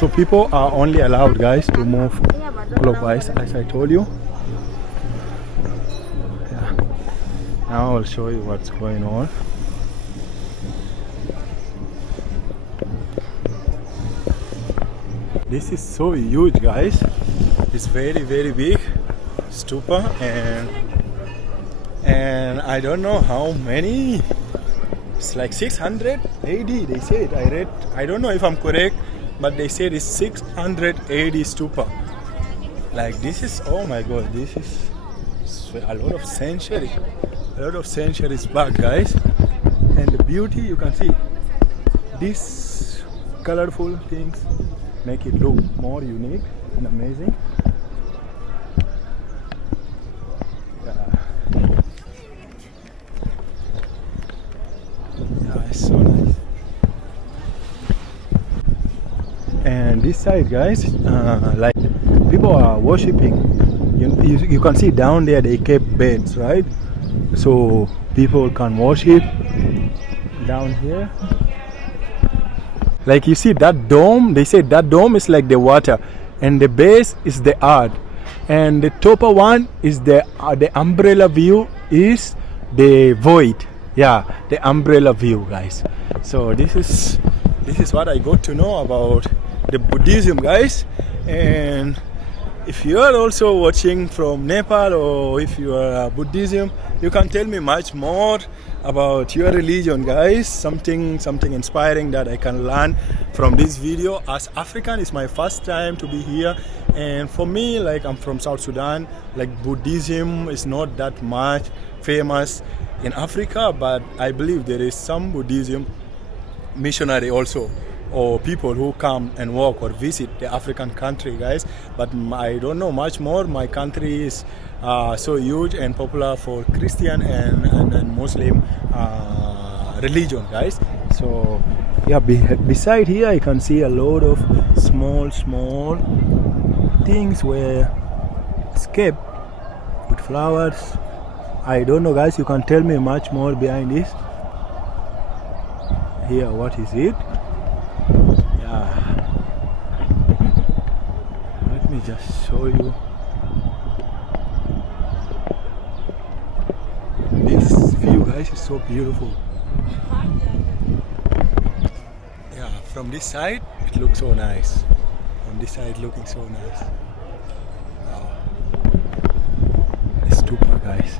So people are only allowed, guys, to move clockwise, as I told you. Yeah. Now I'll show you what's going on. This is so huge, guys. It's very, very big stupa, and I don't know how many. It's like 600 AD, they said. I read, I don't know if I'm correct, but they said it's 600 AD stupa. Like this is, oh my god, this is a lot of centuries back, guys. And the beauty, you can see these colorful things make it look more unique and amazing. Yeah, it's so nice. And this side, guys, like people are worshipping. You can see down there they kept beds, right? So people can worship down here. Like you see that dome, they say that dome is like the water, and the base is the earth, and the topper one is the umbrella view is the void. Yeah, the umbrella view, guys. So this is what I got to know about the Buddhism, guys. And if you are also watching from Nepal, or if you are Buddhism, you can tell me much more about your religion, guys. Something inspiring that I can learn from this video. As African, it's my first time to be here, and for me, like, I'm from South Sudan, like Buddhism is not that much famous in Africa, but I believe there is some Buddhism missionary also, or people who come and walk or visit the African country, guys. But I don't know much more. My country is so huge and popular for Christian and Muslim religion, guys. So yeah, beside here you can see a lot of small things where it's kept with flowers. I don't know, guys, you can tell me much more behind this. Here, what is it? Let me just show you. This view, guys, is so beautiful. Yeah, from this side it looks so nice. From this side looking so nice. Wow. The stupa, guys.